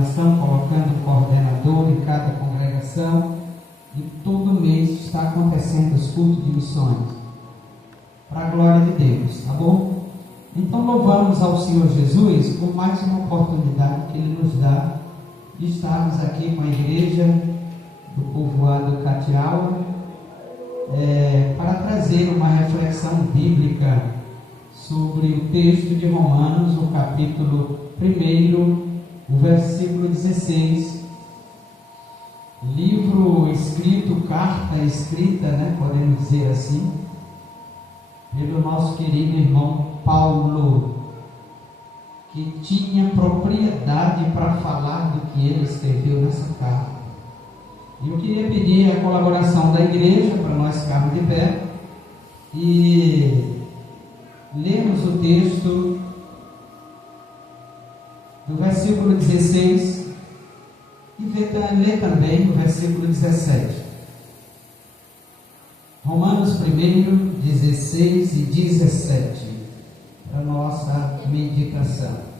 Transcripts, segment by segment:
coordenação, colocando o coordenador em cada congregação, e todo mês está acontecendo os cultos de missões, para a glória de Deus, tá bom? Então louvamos ao Senhor Jesus por mais uma oportunidade que Ele nos dá de estarmos aqui com a igreja do povoado Catiaua, para trazer uma reflexão bíblica sobre o texto de Romanos, o capítulo 1, o versículo 16, livro escrito, carta escrita, podemos dizer assim, pelo nosso querido irmão Paulo, que tinha propriedade para falar do que ele escreveu nessa carta. Eu queria pedir a colaboração da igreja para nós ficarmos de pé e lermos o texto do versículo 16 e ler também o versículo 17. Romanos 1, 16 e 17, para nossa meditação.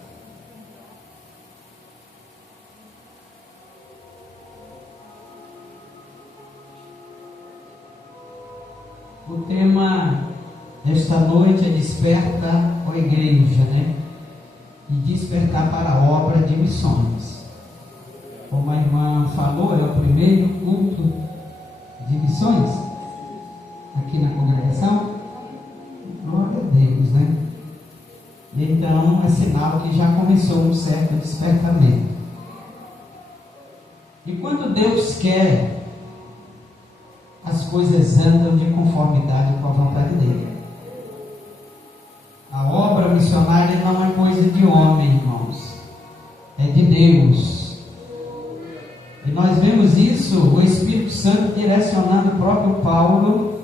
O tema desta noite é desperta, ó igreja, E despertar para a obra de missões. Como a irmã falou, é o primeiro culto de missões aqui na congregação. Glória a Deus, Então é sinal que já começou um certo despertamento. E quando Deus quer, as coisas andam de conformidade com a vontade dele. A obra missionária não é coisa de homem, irmãos, é de Deus. E nós vemos isso, o Espírito Santo direcionando o próprio Paulo,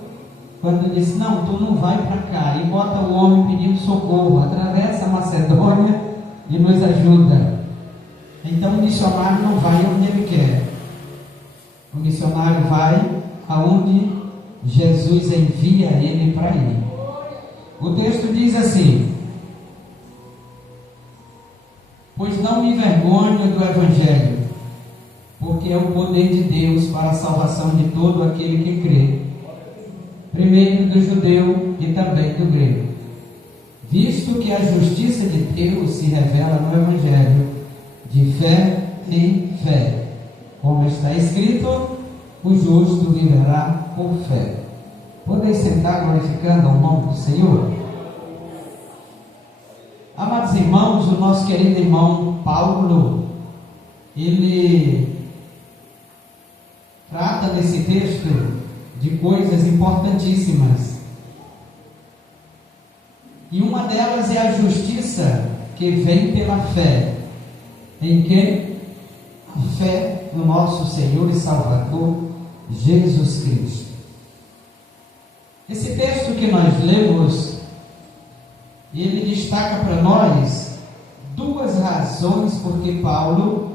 quando disse: não, tu não vai para cá, e bota o homem pedindo socorro, atravessa a Macedônia e nos ajuda. Então o missionário não vai onde ele quer, o missionário vai aonde Jesus envia ele para ir. O texto diz assim: pois não me envergonho do Evangelho, porque é o poder de Deus para a salvação de todo aquele que crê, primeiro do judeu e também do grego, visto que a justiça de Deus se revela no Evangelho, de fé em fé, como está escrito: o justo viverá por fé. Podeis sentar glorificando ao nome do Senhor? Amados irmãos, o nosso querido irmão Paulo, ele trata nesse texto de coisas importantíssimas. E uma delas é a justiça que vem pela fé. Em quem? A fé no nosso Senhor e Salvador Jesus Cristo. Esse texto que nós lemos, ele destaca para nós duas razões porque Paulo,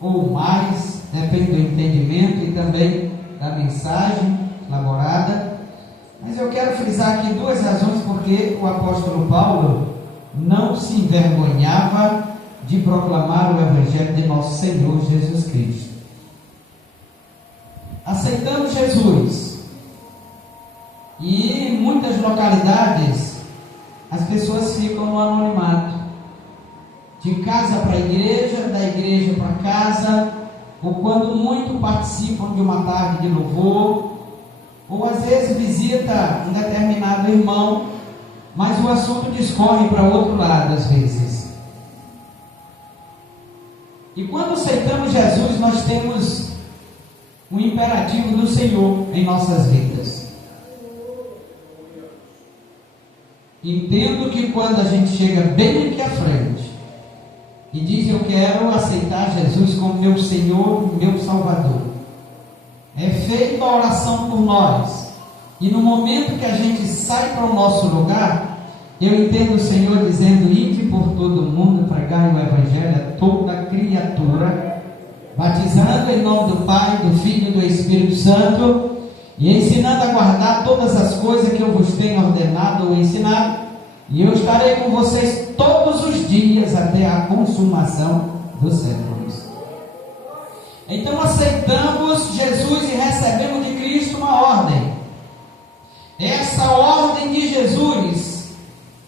ou mais, depende do entendimento e também da mensagem elaborada, mas eu quero frisar aqui duas razões porque o apóstolo Paulo não se envergonhava de proclamar o Evangelho de nosso Senhor Jesus Cristo. Aceitamos Jesus, e em muitas localidades as pessoas ficam no anonimato, de casa para a igreja, da igreja para casa, ou quando muito participam de uma tarde de louvor, ou às vezes visita um determinado irmão, mas o assunto discorre para outro lado às vezes. E quando aceitamos Jesus, nós temos um imperativo do Senhor em nossas vidas. Entendo que quando a gente chega bem aqui à frente e diz: eu quero aceitar Jesus como meu Senhor, meu Salvador, é feita a oração por nós, e no momento que a gente sai para o nosso lugar, eu entendo o Senhor dizendo: ide por todo o mundo, pregai o Evangelho a toda criatura, batizando em nome do Pai, do Filho e do Espírito Santo, e ensinando a guardar todas as coisas que eu vos tenho ordenado ou ensinado, e eu estarei com vocês todos os dias até a consumação dos séculos. Então aceitamos Jesus e recebemos de Cristo uma ordem. Essa ordem de Jesus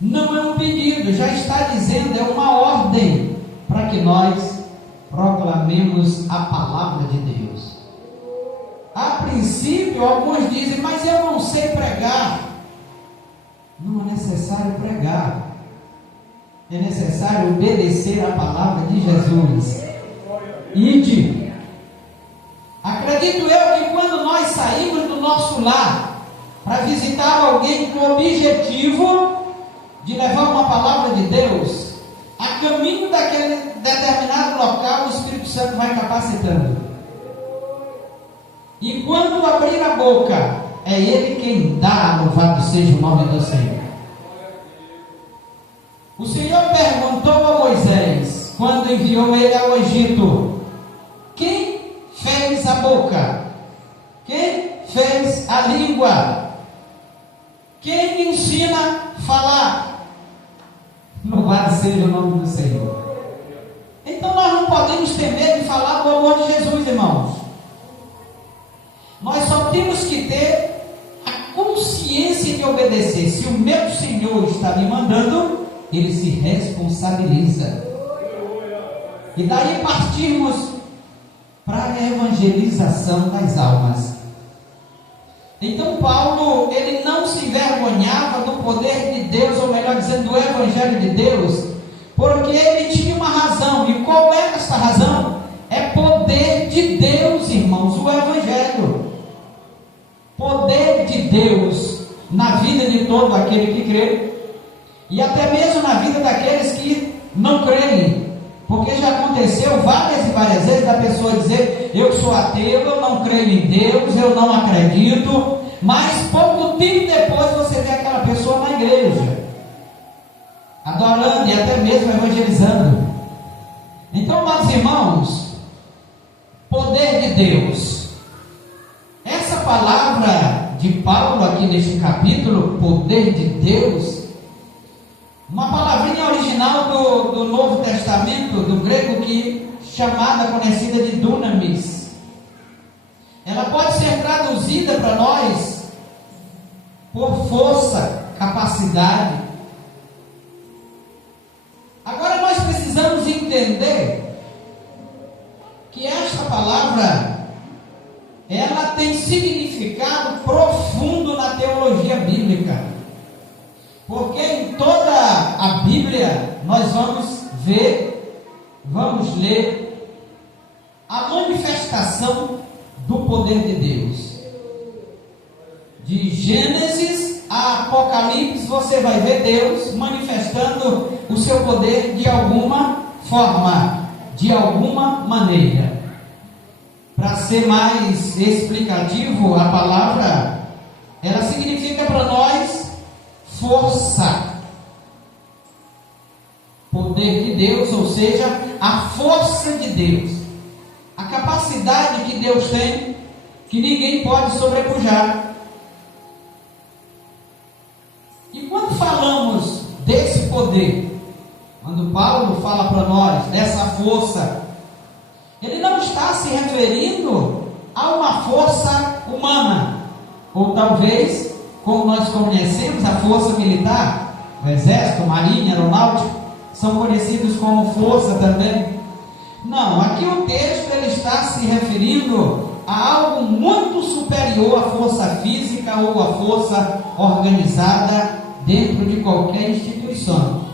não é um pedido, já está dizendo, é uma ordem para que nós proclamemos a palavra de Deus. A princípio, alguns dizem, mas eu não sei pregar. Não é necessário pregar, é necessário obedecer a palavra de Jesus. Ide. Acredito eu que quando nós saímos do nosso lar para visitar alguém com o objetivo de levar uma palavra de Deus, a caminho daquele determinado local, o Espírito Santo vai capacitando. E quando abrir a boca, é Ele quem dá, louvado seja o nome do Senhor. O Senhor perguntou a Moisés, quando enviou ele ao Egito: quem fez a boca? Quem fez a língua? Quem me ensina a falar? Louvado seja o nome do Senhor. Então nós não podemos ter medo de falar do amor de Jesus, irmãos. Nós só temos que ter a consciência de obedecer. Se o meu Senhor está me mandando, Ele se responsabiliza. E daí partirmos para a evangelização das almas. Então Paulo, ele não se envergonhava do poder de Deus, ou melhor dizendo, do Evangelho de Deus, porque ele tinha uma razão. E qual é essa razão? É poder de Deus, irmãos, o Evangelho. Poder de Deus na vida de todo aquele que crê, e até mesmo na vida daqueles que não creem, porque já aconteceu várias e várias vezes da pessoa dizer: eu sou ateu, eu não creio em Deus, eu não acredito, mas pouco tempo depois você vê aquela pessoa na igreja, adorando e até mesmo evangelizando. Então, meus irmãos, poder de Deus. Essa palavra de Paulo aqui neste capítulo, poder de Deus, uma palavrinha original do Novo Testamento, do grego, que chamada, conhecida de dunamis. Ela pode ser traduzida para nós por força, capacidade. Agora nós precisamos entender que esta palavra, ela tem significado profundo na teologia bíblica, porque em toda a Bíblia nós vamos ver, vamos ler a manifestação do poder de Deus. De Gênesis a Apocalipse você vai ver Deus manifestando o seu poder de alguma forma, de alguma maneira. Para ser mais explicativo, a palavra, ela significa para nós força, poder de Deus, ou seja, a força de Deus, a capacidade que Deus tem, que ninguém pode sobrepujar. E quando falamos desse poder, quando Paulo fala para nós dessa força, ele não está se referindo a uma força humana, ou talvez, como nós conhecemos, a força militar, o exército, marinha, aeronáutica, são conhecidos como força também. Não, aqui o texto ele está se referindo a algo muito superior à força física ou à força organizada dentro de qualquer instituição.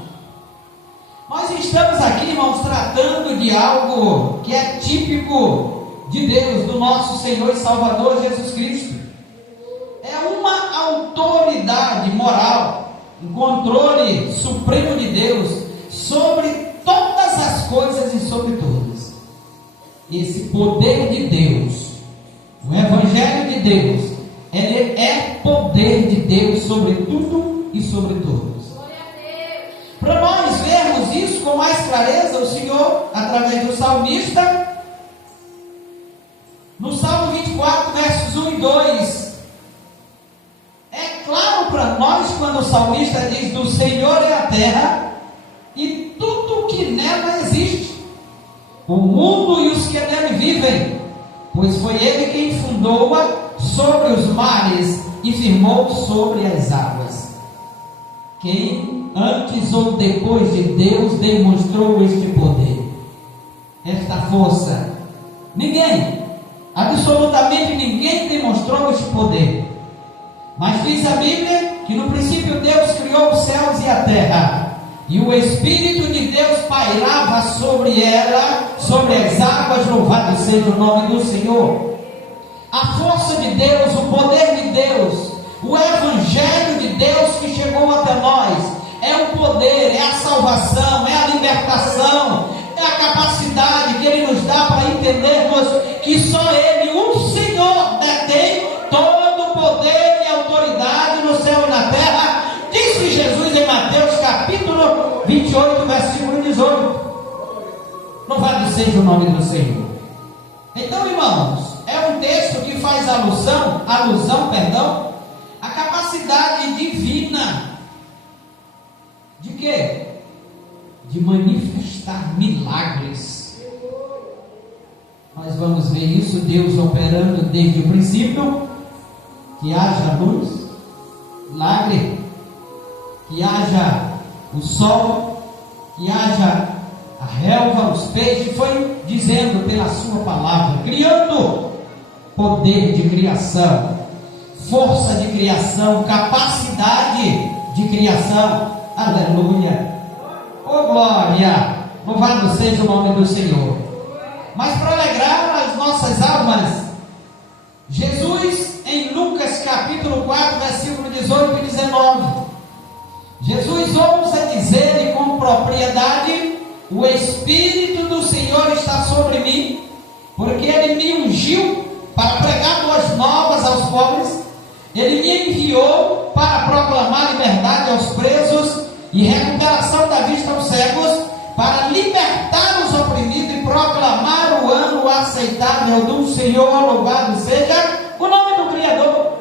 Nós estamos aqui, irmãos, tratando de algo que é típico de Deus, do nosso Senhor e Salvador Jesus Cristo. É uma autoridade moral, um controle supremo de Deus sobre todas as coisas e sobre todas. Esse poder de Deus, o Evangelho de Deus, ele é poder de Deus sobre tudo e sobre todos. Para nós vermos isso com mais clareza, o Senhor, através do salmista, no Salmo 24, versos 1 e 2, é claro para nós quando o salmista diz: do Senhor é a terra e tudo que nela existe, o mundo e os que nele vivem, pois foi ele quem fundou-a sobre os mares e firmou sobre as águas. Quem antes ou depois de Deus demonstrou este poder, esta força? Ninguém, absolutamente ninguém demonstrou este poder. Mas diz a Bíblia que no princípio Deus criou os céus e a terra, e o Espírito de Deus pairava sobre ela, sobre as águas. Louvado seja o nome do Senhor. A força de Deus, o poder de Deus, o Evangelho de Deus que chegou até nós, é o poder, é a salvação, é a libertação, é a capacidade que Ele nos dá para entendermos que só Ele, o Senhor, detém todo o poder e autoridade no céu e na terra. Disse Jesus em Mateus capítulo 28, versículo 18. Louvado seja o nome do Senhor. Então, irmãos, é um texto que faz alusão, à capacidade divina de quê? De manifestar milagres. Nós vamos ver isso, Deus operando desde o princípio, que haja luz, milagre, que haja o sol, que haja a relva, os peixes, foi dizendo pela sua palavra, criando poder de criação, força de criação, capacidade de criação. Aleluia, oh glória, louvado seja o nome do Senhor. Mas para alegrar as nossas almas, Jesus em Lucas capítulo 4, versículo 18 e 19, Jesus ousa dizer e com propriedade: o Espírito do Senhor está sobre mim, porque Ele me ungiu para pregar boas novas aos pobres, Ele me enviou para proclamar liberdade aos presos e recuperação da vista aos cegos, para libertar os oprimidos e proclamar o ano aceitável do Senhor. Louvado seja o nome do Criador.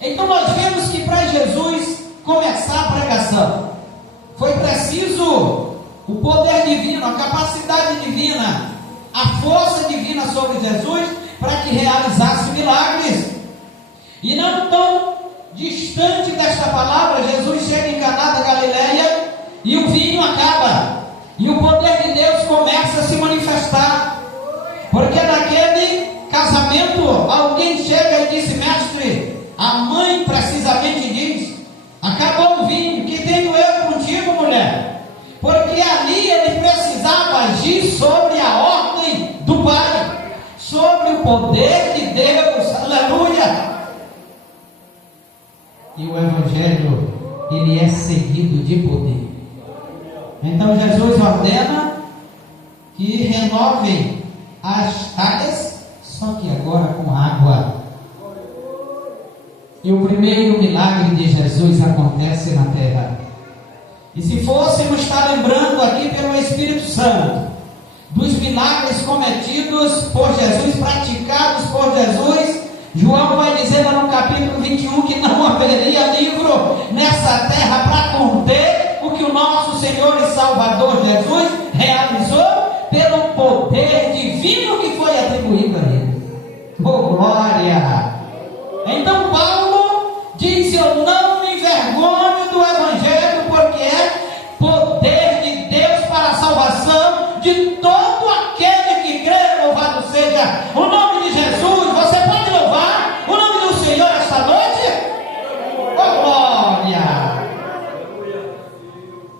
Então nós vemos que para Jesus começar a pregação, foi preciso o poder divino, a capacidade divina, a força divina sobre Jesus para que realizasse milagres. E não tão distante desta palavra, Jesus chega em Caná da Galileia e o vinho acaba, e o poder de Deus começa a se manifestar, porque naquele casamento alguém chega e diz: mestre, a mãe precisamente diz: acabou o vinho, que tenho eu contigo, mulher? Porque ali ele precisava agir sobre a ordem do Pai, sobre o poder de Deus. Aleluia! E o Evangelho, ele é seguido de poder. Então Jesus ordena que renovem as talhas, só que agora com água. E o primeiro milagre de Jesus acontece na terra. E se fôssemos estar lembrando aqui pelo Espírito Santo dos milagres cometidos por Jesus, praticados por Jesus, João vai dizer lá no capítulo 21 que não haveria livro nessa terra para conter o que o nosso Senhor e Salvador Jesus realizou pelo poder divino que foi atribuído a Ele. Oh glória! Então Paulo diz: eu não me envergonho do Evangelho, porque é poder de Deus para a salvação de todo aquele que crê. Louvado seja o nome de Jesus. Você pode louvar o nome do Senhor esta noite? Oh glória!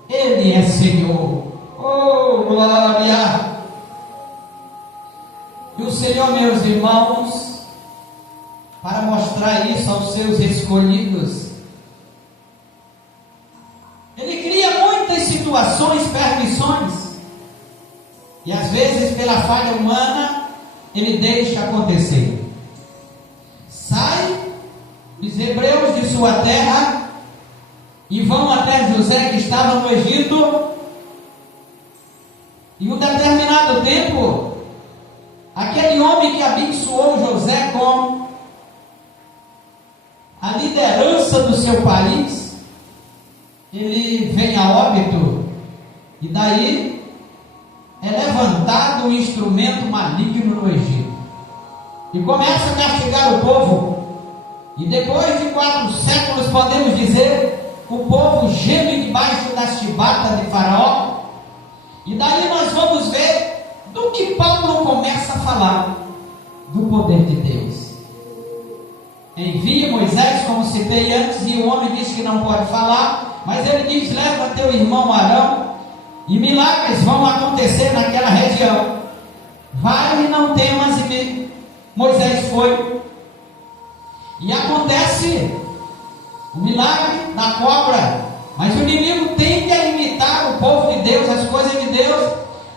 Ele é Senhor. Oh glória! E o Senhor, meus irmãos, para mostrar isso aos seus escolhidos, Ele cria muitas situações, permissões, e às vezes pela falha humana Ele deixa acontecer. Sai os hebreus de sua terra e vão até José, que estava no Egito, e um determinado tempo, aquele homem que abençoou José com a liderança do seu país, ele vem a óbito, e daí é levantado um instrumento maligno no Egito e começa a castigar o povo. E depois de 4 séculos, podemos dizer, o povo geme debaixo da chibata de Faraó. E daí nós vamos ver do que Paulo começa a falar: do poder de Deus. Envia Moisés, como citei antes, e o homem diz que não pode falar, mas ele diz: leva teu irmão Arão, e milagres vão acontecer naquela região. Vai e não temas. E Moisés foi, e acontece o milagre da cobra. Mas o inimigo tende a imitar o povo de Deus, as coisas de Deus,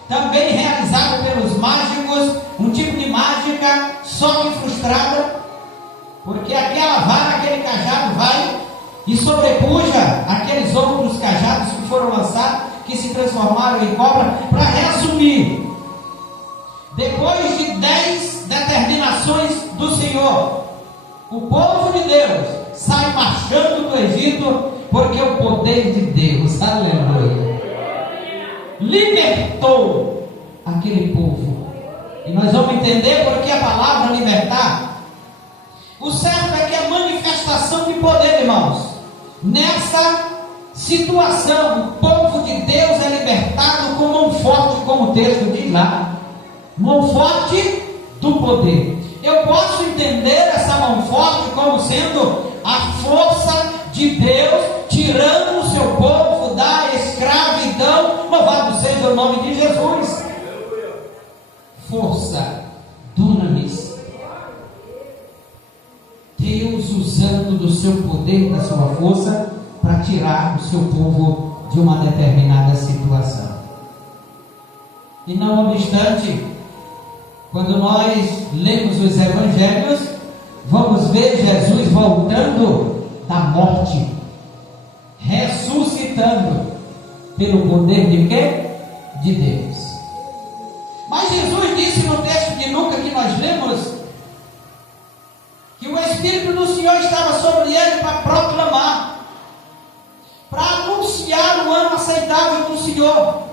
também realizado pelos mágicos, um tipo de mágica, só que frustrada, porque aquela vara, aquele cajado vai e sobrepuja aqueles outros cajados que foram lançados, que se transformaram em cobra. Para resumir, depois de 10 determinações do Senhor, o povo de Deus sai marchando do Egito, porque o poder de Deus, aleluia, libertou aquele povo. E nós vamos entender porque a palavra libertar, o certo é que é manifestação de poder, irmãos. Nessa situação, o povo de Deus é libertado com mão forte, como o texto diz lá, mão forte do poder. Eu posso entender essa mão forte como sendo a força de Deus tirando o seu povo da escravidão. Louvado seja o nome de Jesus. Força, dunamis. Deus usando do seu poder, da sua força, para tirar o seu povo de uma determinada situação. E não obstante, quando nós lemos os evangelhos, vamos ver Jesus voltando da morte, ressuscitando, pelo poder de quê? De Deus. Mas Jesus disse no texto de Lucas que nós lemos, que o Espírito do Senhor estava sobre ele para proclamar, para anunciar o ano aceitável do Senhor.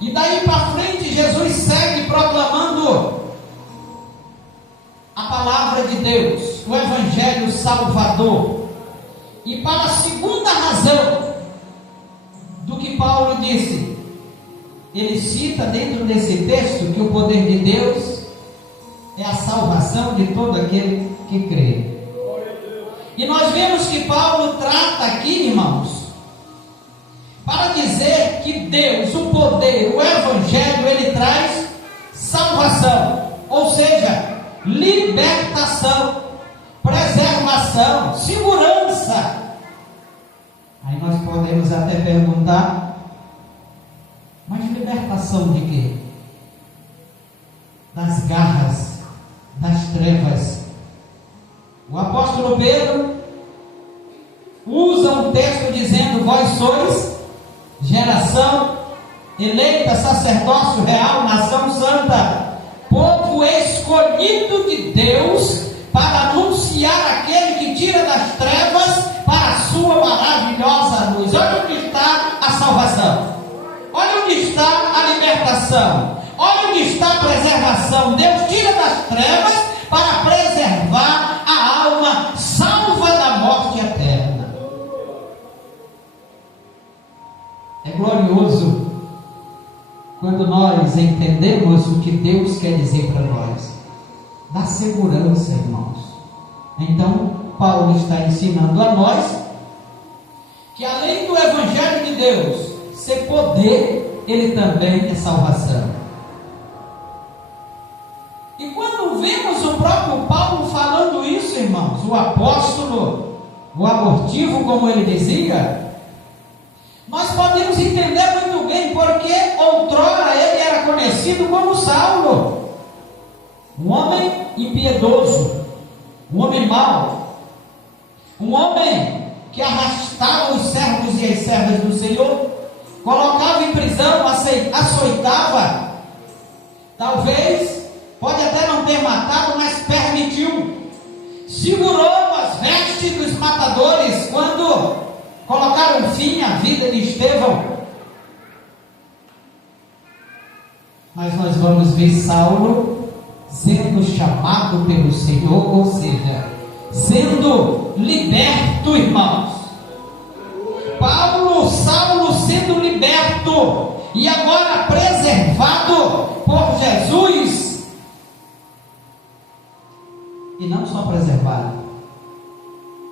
E daí para frente Jesus segue proclamando a palavra de Deus, o Evangelho Salvador. E para a segunda razão do que Paulo disse, ele cita dentro desse texto que o poder de Deus é a salvação de todo aquele que crê. E nós vemos que Paulo trata aqui, irmãos, para dizer que Deus, o poder, o Evangelho, ele traz salvação, ou seja, libertação, preservação, segurança. Aí nós podemos até perguntar, mas libertação de quê? Das garras, das trevas. O apóstolo Pedro usa um texto dizendo: vós sois geração eleita, sacerdócio real, nação santa, povo escolhido de Deus, para anunciar aquele que tira das trevas para a sua maravilhosa luz. Olha onde está a salvação, olha onde está a libertação, olha onde está a preservação. Deus tira das trevas para preservar a alma salva da morte eterna. É glorioso quando nós entendemos o que Deus quer dizer para nós. Dá segurança, irmãos. Então, Paulo está ensinando a nós que além do Evangelho de Deus ser poder, ele também é salvação. E quando vemos o próprio Paulo falando isso, irmãos, o apóstolo, o abortivo, como ele dizia, nós podemos entender muito bem porque outrora ele era conhecido como Saulo, um homem impiedoso, um homem mau, um homem que arrastava os servos e as servas do Senhor, colocava em prisão, açoitava, talvez, pode até não ter matado, mas permitiu, segurou as vestes dos matadores quando colocaram fim à vida de Estevão. Mas nós vamos ver Saulo sendo chamado pelo Senhor, ou seja, sendo liberto, irmãos. Saulo sendo liberto e agora preservado por Jesus. E não só preservado,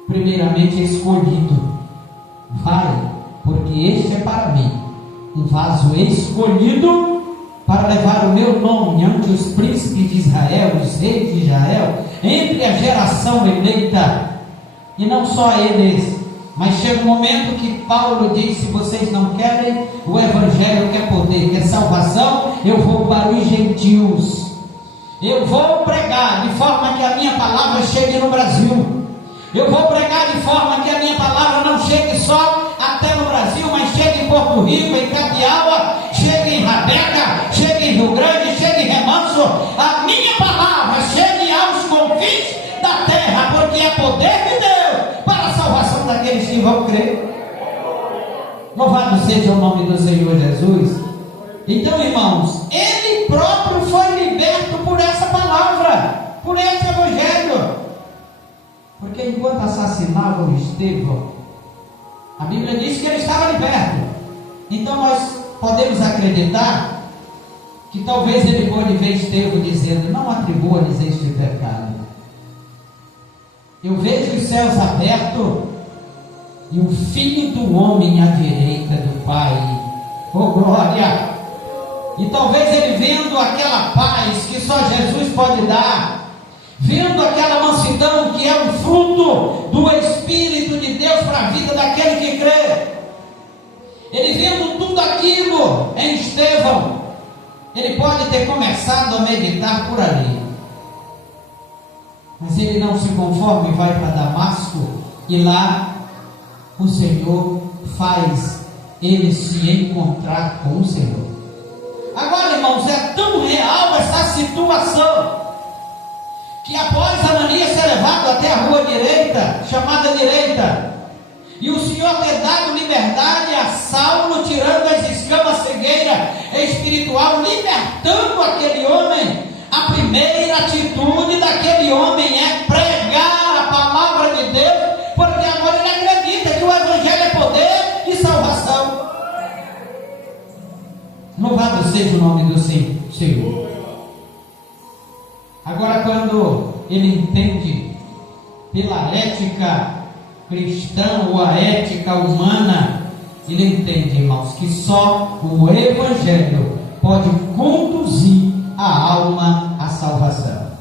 primeiramente escolhido. Vai, porque este é para mim um vaso escolhido para levar o meu nome ante os príncipes de Israel, os reis de Israel, entre a geração eleita. E não só eles, mas chega um momento que Paulo diz: se vocês não querem o evangelho, quer poder, quer salvação, eu vou para os gentios. Eu vou pregar de forma que a minha palavra chegue no Brasil. Eu vou pregar de forma que a minha palavra não chegue só até no Brasil, mas chegue em Porto Rico, em Capiaua, chegue em Rabeca, chegue em Rio Grande, chegue em Remanso. A minha palavra chegue aos confins da terra, porque é poder de Deus para a salvação daqueles que vão crer. Louvado seja o nome do Senhor Jesus. Então, irmãos, ele próprio foi liberto por essa palavra, por esse evangelho. Porque enquanto assassinavam Estevão, a Bíblia diz que ele estava liberto. Então nós podemos acreditar que talvez ele pode ver Estevão dizendo: não atribua-lhes este pecado. Eu vejo os céus abertos e o Filho do Homem à direita do Pai. Oh glória! E talvez ele vendo aquela paz que só Jesus pode dar, vendo aquela mansidão que é um fruto do Espírito de Deus para a vida daquele que crê, ele vendo tudo aquilo em Estevão, ele pode ter começado a meditar por ali, mas ele não se conforma e vai para Damasco, e lá o Senhor faz ele se encontrar com o Senhor. Agora, irmãos, é tão real essa situação que após Ananias ser levado até a rua direita, chamada direita, e o Senhor ter dado liberdade a Saulo, tirando as escamas cegueira espiritual, libertando aquele homem, a primeira atitude daquele homem é pregar a palavra de Deus, porque agora ele acredita que o evangelho é poder e salvação. Louvado seja o nome do Senhor. Agora, quando ele entende pela ética cristã ou a ética humana, ele entende, irmãos, que só o evangelho pode conduzir a alma à salvação.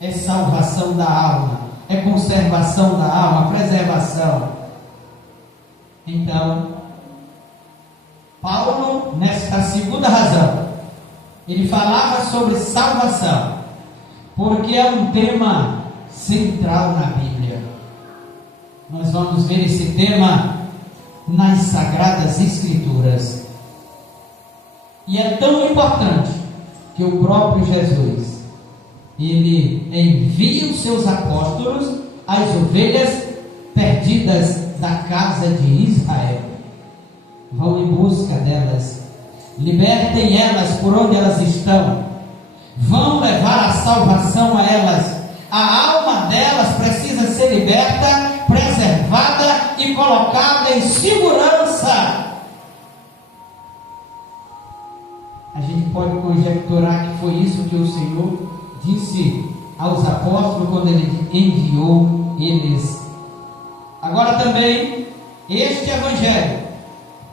É salvação da alma, é conservação da alma, preservação. Então, Paulo, nesta segunda razão, ele falava sobre salvação, porque é um tema central na Bíblia. Nós vamos ver esse tema nas Sagradas Escrituras. E é tão importante que o próprio Jesus, ele envia os seus apóstolos às ovelhas perdidas da casa de Israel. Vão em busca delas, libertem elas por onde elas estão, vão levar a salvação a elas. A alma delas precisa ser liberta, preservada e colocada em segurança. A gente pode conjecturar que foi isso que o Senhor disse aos apóstolos quando ele enviou eles. Agora também, este evangelho,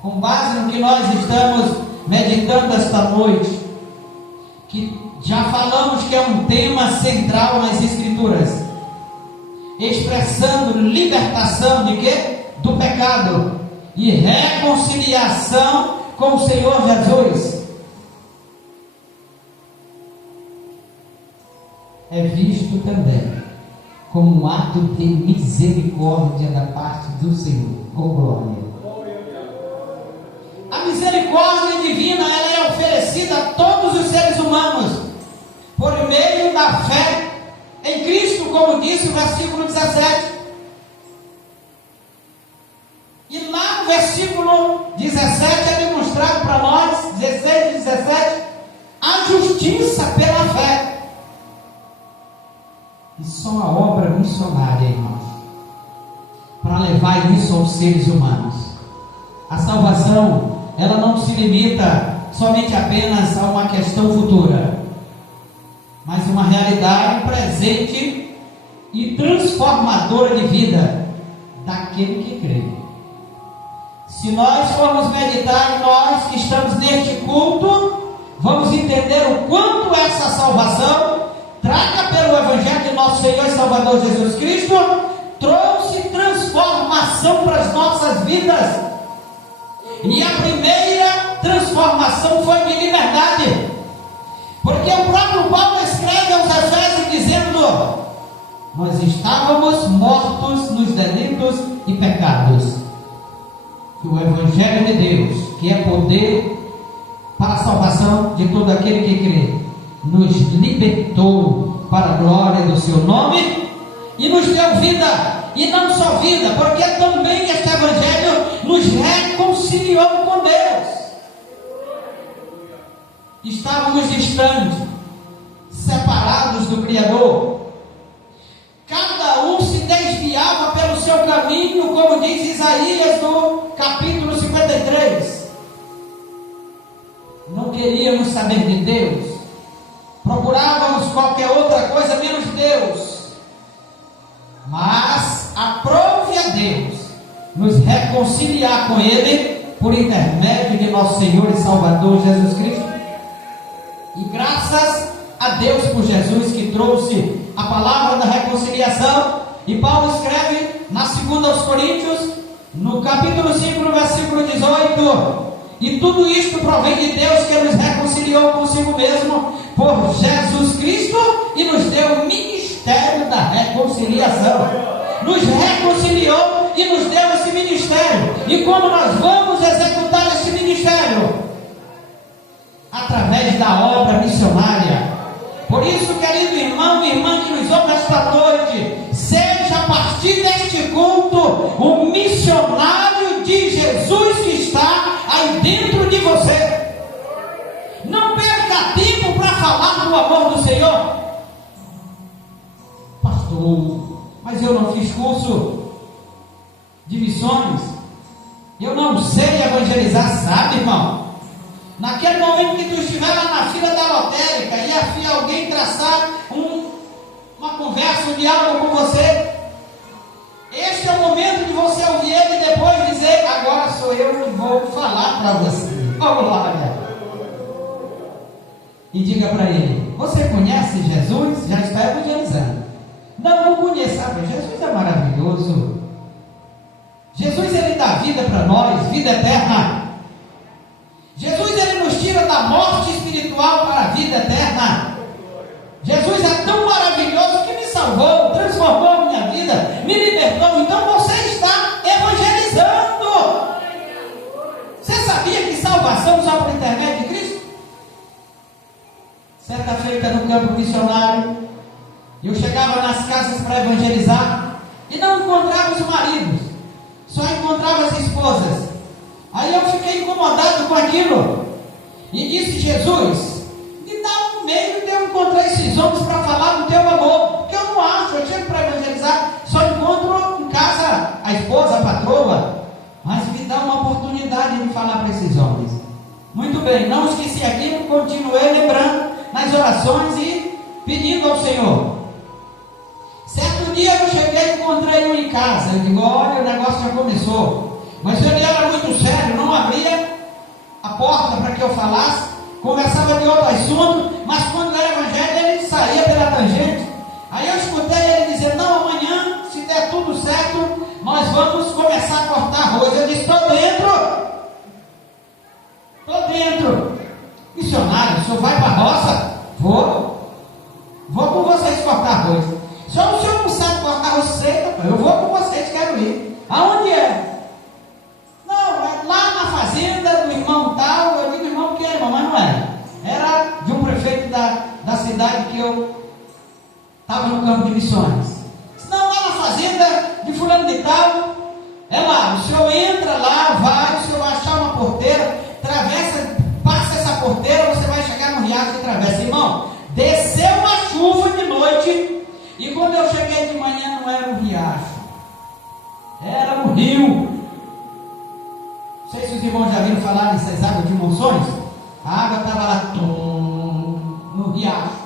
com base no que nós estamos meditando esta noite, que já falamos que é um tema central nas Escrituras, expressando libertação de quê? Do pecado e reconciliação com o Senhor Jesus, é visto também como um ato de misericórdia da parte do Senhor. Oh glória! A misericórdia divina, ela é oferecida a todos os seres humanos por meio da fé em Cristo, como disse o versículo 17. E lá no versículo 17 é demonstrado para nós, 16 e 17, justiça pela fé. E só a obra missionária, irmãos, para levar isso aos seres humanos. A salvação, ela não se limita somente apenas a uma questão futura, mas uma realidade presente e transformadora de vida daquele que crê. Se nós formos meditar em nós que estamos neste culto, vamos entender o quanto essa salvação, traga pelo Evangelho de nosso Senhor e Salvador Jesus Cristo, trouxe transformação para as nossas vidas. E a primeira transformação foi de liberdade, porque o próprio Paulo escreve aos Efésios dizendo: nós estávamos mortos nos delitos e pecados, que o Evangelho de Deus, que é poder para a salvação de todo aquele que crê, nos libertou para a glória do seu nome e nos deu vida. E não só vida, porque também este Evangelho nos reconciliou com Deus. Estávamos distantes, separados do Criador. Cada um se desviava pelo seu caminho, como diz Isaías no capítulo 53. Não queríamos saber de Deus, procurávamos qualquer outra coisa menos Deus. Mas aprove a Deus nos reconciliar com Ele por intermédio de nosso Senhor e Salvador Jesus Cristo. E graças a Deus por Jesus, que trouxe a palavra da reconciliação. E Paulo escreve na 2 aos Coríntios, no capítulo 5, no versículo 18: e tudo isto provém de Deus, que nos reconciliou consigo mesmo por Jesus Cristo e nos deu o ministério da reconciliação. Nos reconciliou e nos deu esse ministério. E como nós vamos executar esse ministério? Através da obra missionária. Por isso, querido irmão e irmã que nos ouve esta noite, seja a partir deste culto o missionário de Jesus que está aí dentro de você. Não perca tempo para falar do amor do Senhor. Pastor, mas eu não fiz curso de missões, eu não sei evangelizar. Sabe, irmão, naquele momento que tu estiver lá na fila da lotérica e alguém traçar uma conversa, um diálogo com você, este é o momento de você ouvir ele e depois dizer: agora sou eu que vou falar para você. Vamos lá, galera. E diga para ele: você conhece Jesus? Já está evangelizando. Não conheço. Jesus é maravilhoso. Jesus, ele dá vida para nós, vida eterna. Jesus, ele nos tira da morte espiritual para a vida eterna. Jesus é tão maravilhoso que me salvou, transformou a minha vida, me libertou. Então você está evangelizando. Você sabia que salvação só por intermédio de Cristo? Certa feita no campo missionário, eu chegava nas casas para evangelizar e não encontrava os maridos, só encontrava as esposas. Aí eu fiquei incomodado com aquilo e disse: Jesus, me dá um meio de eu encontrar esses homens para falar do teu amor, porque eu não acho. Eu chego para evangelizar, só encontro em casa a esposa, a patroa, mas me dá uma oportunidade de falar para esses homens. Muito bem, não esqueci aquilo, continuei lembrando nas orações e pedindo ao Senhor. Certo dia eu cheguei e encontrei um em casa. Eu digo: olha, o negócio já começou. Mas ele era muito sério, não abria a porta para que eu falasse, conversava de outro assunto, mas quando era evangelho ele saía pela tangente. Aí eu escutei ele dizer: não, amanhã, se der tudo certo, nós vamos começar a cortar arroz. Eu disse: estou dentro. Estou dentro. Missionário, o senhor vai para a roça? Vou com vocês cortar arroz. Só o senhor não sabe cortar arroz seco, eu vou com vocês, quero ir. Aonde é? Não, é lá na fazenda do irmão tal. Eu digo: irmão, que é, irmão? Mas não era. Era de um prefeito da cidade que eu estava no campo de missões. Não, lá na fazenda de fulano de tal. É lá, o senhor entra lá, vai, o senhor vai achar uma porteira, atravessa, passa essa porteira, você vai chegar no riacho e atravessa. Irmão, já viram falar nessas águas de Monções? A água estava lá, no riacho.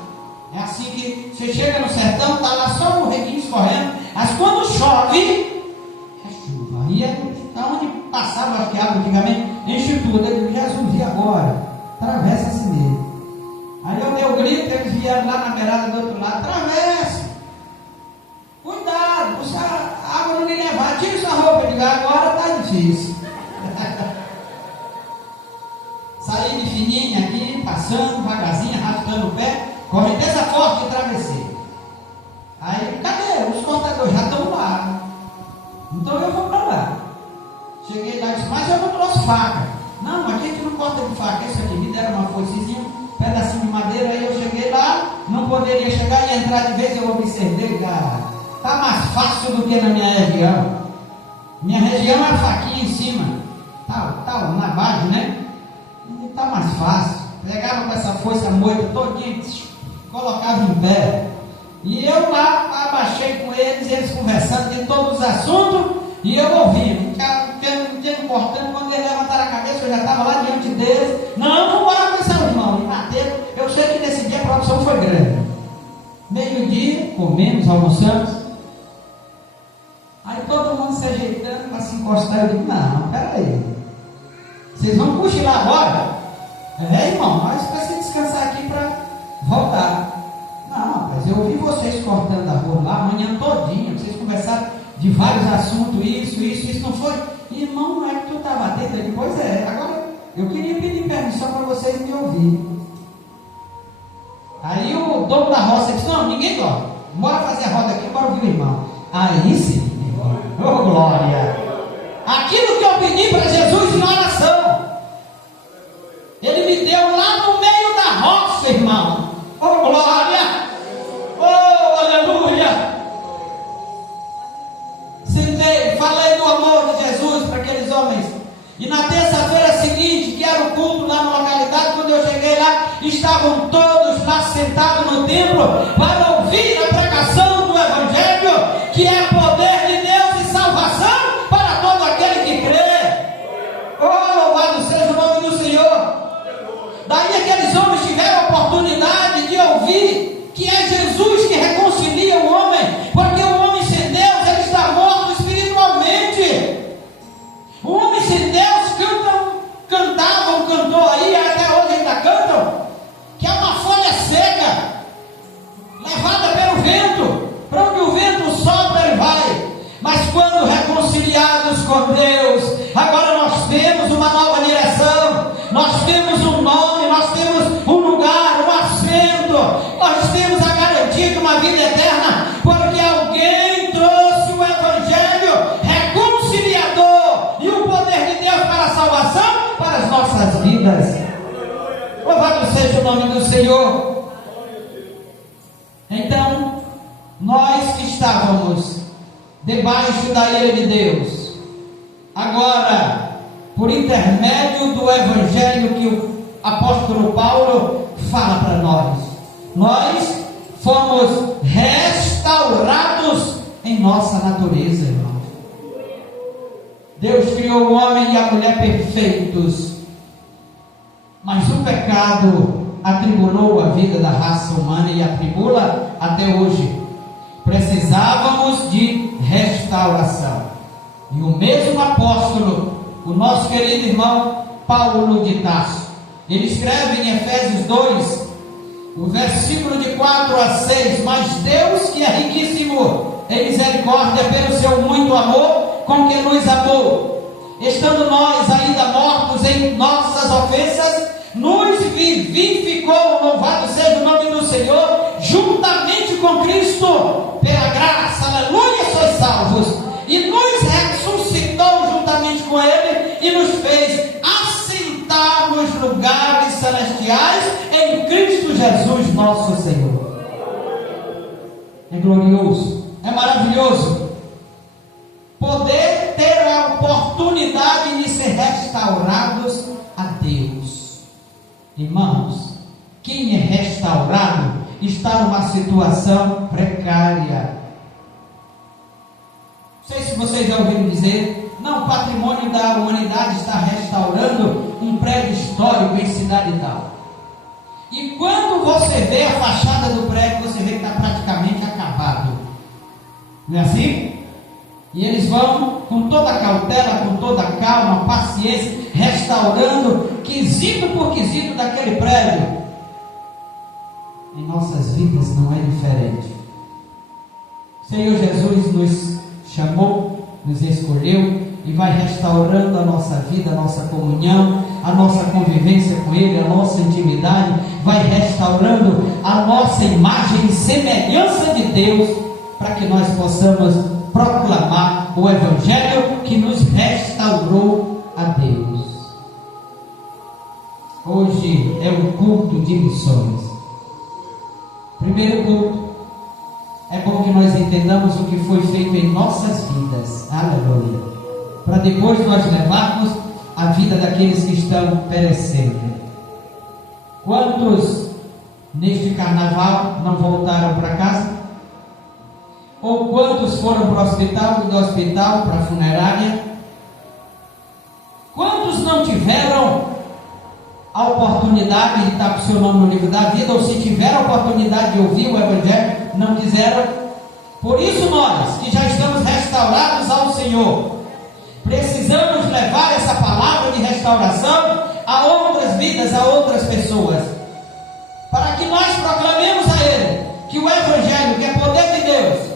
É assim que você chega no sertão, está lá só um reguinho escorrendo, mas quando chove, é chuva. E é onde passava, acho que água antigamente, enche tudo. Eu digo, Jesus, e agora? Atravessa assim mesmo. Aí eu dei o grito, eles vieram lá na beirada do outro lado, atravesse. Cuidado, a água não me levar, tira sua roupa. Eu digo, agora está difícil. Saí de fininha aqui, passando devagarzinho, arrastando o pé, correnteza forte e travessei. Aí, cadê? Os cortadores já estão lá. Então eu vou para lá. Cheguei lá e disse, mas eu não trouxe faca. Não, aqui a gente não corta de faca. Isso aqui, me deram uma foicezinha, um pedacinho de madeira. Aí eu cheguei lá, não poderia chegar e entrar de vez. Eu observei, cara, está mais fácil do que na minha região. Minha região é a faquinha em cima, tal, na base, né? Está mais fácil. Pegava com essa foice moita todinha, colocava em pé. E eu lá abaixei com eles conversando de todos os assuntos, e eu ouvi, tendo cortando, quando eles levantaram a cabeça, eu já estava lá diante deles. Não, vamos embora com essa irmão. E bateram. Eu sei que nesse dia a produção foi grande. Meio-dia, comemos, almoçamos. Aí todo mundo se ajeitando para se encostar. Eu digo, não, peraí. Vocês vão cochilar agora? Irmão, mas precisa descansar aqui para voltar. Não, mas eu ouvi vocês cortando a rua lá a manhã todinha. Vocês conversaram de vários assuntos, isso não foi? Irmão, não é que tu estava atento? Ele, pois é, agora eu queria pedir permissão para vocês me ouvirem. Aí o dono da roça disse, não, ninguém dorme. Bora fazer a roda aqui, bora ouvir o irmão. Aí sim, irmão. Oh, glória! Aquilo que eu pedi para Jesus em oração, Ele me deu lá no meio da roça, irmão. Oh, glória! Oh, aleluia! Sentei, falei do amor de Jesus para aqueles homens. E na terça-feira seguinte, que era o culto lá na localidade, quando eu cheguei lá, estavam todos lá sentados no templo para ouvir a pregação do Evangelho, que é poder de Deus e salvação para todo aquele que crê. Oh, louvado seja o nome do Senhor. Daí aqueles homens tiveram a oportunidade de ouvir que é Jesus que reconcilia o homem, porque o homem sem Deus, ele está morto espiritualmente. O homem sem Deus cantou aí, até hoje ainda cantam, que é uma folha seca, levada pelo vento, para onde o vento sopra ele vai. Mas quando reconciliados com Deus, agora nós temos uma nova direção, nós temos um nome, nós temos um lugar, um assento, nós temos a garantia de uma vida eterna, porque alguém trouxe o Evangelho reconciliador e o poder de Deus para a salvação para as nossas vidas. Louvado seja o nome do Senhor. Então, nós que estávamos debaixo da ira de Deus, agora, por intermédio do Evangelho que o apóstolo Paulo fala para nós fomos restaurados em nossa natureza, irmãos. Deus criou o homem e a mulher perfeitos, mas o pecado atribulou a vida da raça humana e atribula até hoje. Precisávamos de restauração. E o mesmo apóstolo, o nosso querido irmão Paulo de Tarso, ele escreve em Efésios 2, o versículo de 4 a 6: mas Deus, que é riquíssimo em misericórdia, pelo seu muito amor com que nos amou, estando nós ainda mortos em nossas ofensas, nos vivificou, louvado seja o nome do Senhor, juntamente com Cristo, pela graça, aleluia, sois salvos, e nos ressuscitou juntamente com Ele, e nos fez assentar nos lugares celestiais, em Cristo Jesus nosso Senhor. É glorioso, é maravilhoso, poder ter a oportunidade de ser restaurados a Deus. Irmãos, quem é restaurado está numa situação precária. Não sei se vocês já ouviram dizer, Não, o patrimônio da humanidade está restaurando um prédio histórico em cidade tal. E quando você vê a fachada do prédio, você vê que está praticamente acabado. Não é assim? E eles vão com toda a cautela, com toda a calma, paciência, restaurando quesito por quesito daquele prédio. Em nossas vidas não é diferente. O Senhor Jesus nos chamou, nos escolheu e vai restaurando a nossa vida, a nossa comunhão, a nossa convivência com Ele, a nossa intimidade, vai restaurando a nossa imagem e semelhança de Deus, para que nós possamos proclamar o Evangelho que nos restaurou a Deus. Hoje é um culto de missões. Primeiro culto, é bom que nós entendamos o que foi feito em nossas vidas, aleluia, para depois nós levarmos a vida daqueles que estão perecendo. Quantos neste carnaval não voltaram para casa? Ou quantos foram para o hospital e do hospital para a funerária? Quantos não tiveram a oportunidade de estar com o seu nome no livro da vida, ou se tiveram a oportunidade de ouvir o Evangelho, não quiseram? Por isso nós, que já estamos restaurados ao Senhor, precisamos levar essa palavra de restauração a outras vidas, a outras pessoas, para que nós proclamemos a Ele que o Evangelho, que é poder de Deus,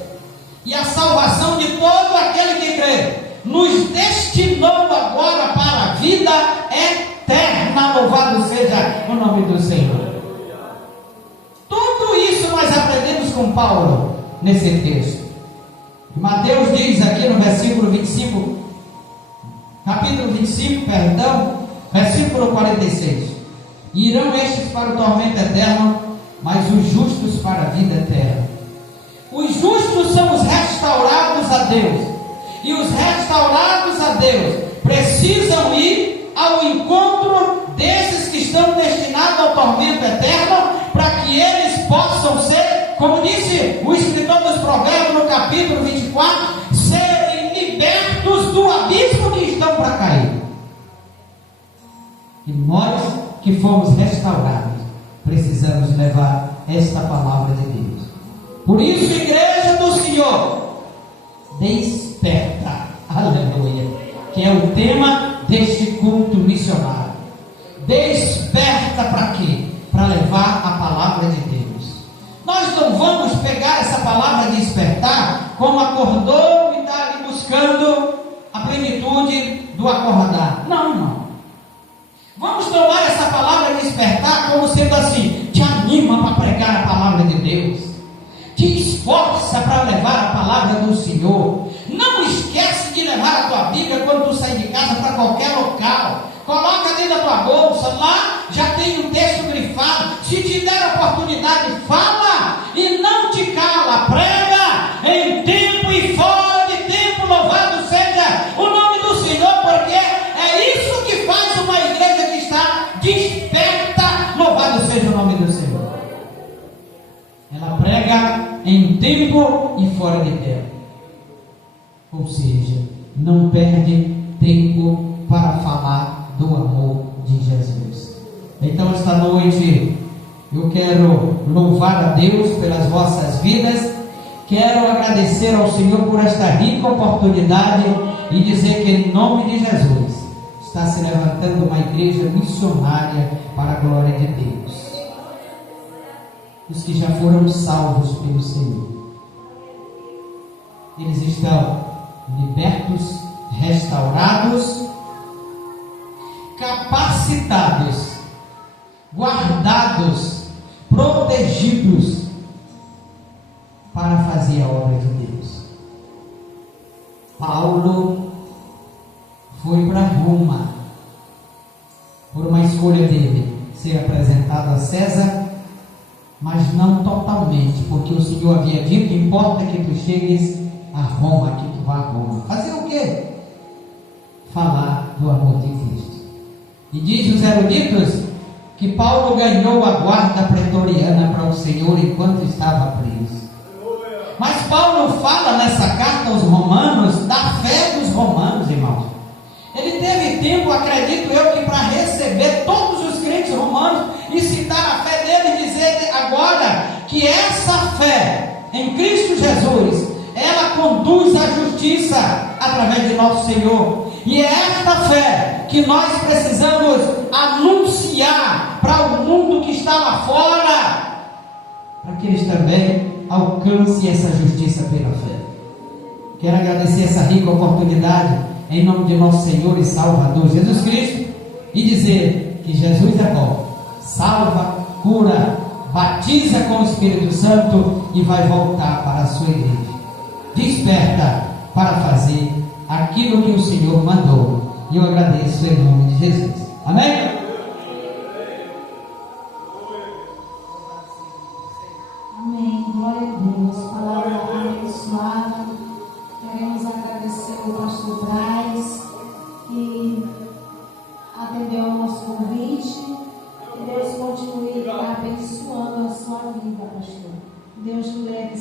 e a salvação de todo aquele que crê, nos destinou agora para a vida eterna. Louvado seja o nome do Senhor. Tudo isso nós aprendemos com Paulo nesse texto. Mateus diz aqui no versículo 25, capítulo 25, versículo 46: irão estes para o tormento eterno, mas os justos para a vida eterna. Os justos são os restaurados a Deus, e os restaurados a Deus precisam ir ao encontro desses que estão destinados ao tormento eterno, para que eles possam ser, como disse o escritor dos Provérbios no capítulo 24, serem libertos do abismo que estão para cair. E nós que fomos restaurados precisamos levar esta palavra de Deus. Por isso, igreja do Senhor, desperta, aleluia, que é o tema deste culto missionário. Desperta para quê? Para levar a palavra de Deus. Nós não vamos pegar essa palavra de despertar como acordou e está ali buscando a plenitude do acordar. Não. Vamos tomar essa palavra de despertar como sendo assim: te anima para pregar a palavra de Deus, te esforça para levar a palavra do Senhor. Não esquece de levar a tua Bíblia quando tu sair de casa para qualquer local. Coloca dentro da tua bolsa, lá já tem um texto grifado. Se te der a oportunidade, fala e não te cala, prega em tempo e fora de tempo. Louvado seja o nome do Senhor, porque é isso que faz uma igreja que está desperta. Louvado seja o nome do Senhor. Ela prega em tempo e fora de tempo, ou seja, não perde tempo para falar do amor de Jesus. Então, esta noite eu quero louvar a Deus pelas vossas vidas, quero agradecer ao Senhor por esta rica oportunidade e dizer que em nome de Jesus está se levantando uma igreja missionária para a glória de Deus. Os que já foram salvos pelo Senhor, eles estão libertos, restaurados, capacitados, guardados, protegidos para fazer a obra de Deus. Paulo foi para Roma por uma escolha dele, ser apresentado a César, mas não totalmente, porque o Senhor havia dito: importa que tu chegues a Roma, que tu vá a Roma. Fazer o quê? Falar do amor de Cristo. E diz os eruditos que Paulo ganhou a guarda pretoriana para o Senhor enquanto estava preso. Mas Paulo fala nessa carta aos romanos da fé dos romanos, irmãos. tempo, acredito eu, que para receber todos os crentes romanos e citar a fé dele e dizer agora que essa fé em Cristo Jesus, ela conduz à justiça através de nosso Senhor. E é esta fé que nós precisamos anunciar para o mundo que está lá fora, para que eles também alcancem essa justiça pela fé. Quero agradecer essa rica oportunidade em nome de nosso Senhor e Salvador Jesus Cristo e dizer que Jesus é bom, salva, cura, batiza com o Espírito Santo e vai voltar para a sua igreja. Desperta para fazer aquilo que o Senhor mandou. E eu agradeço em nome de Jesus. Amém? Amém. Glória a Deus. Palavra abençoada. Queremos agradecer ao pastor Braz, que atendeu ao nosso convite. Que Deus continue abençoando a sua vida, pastor. Deus te leve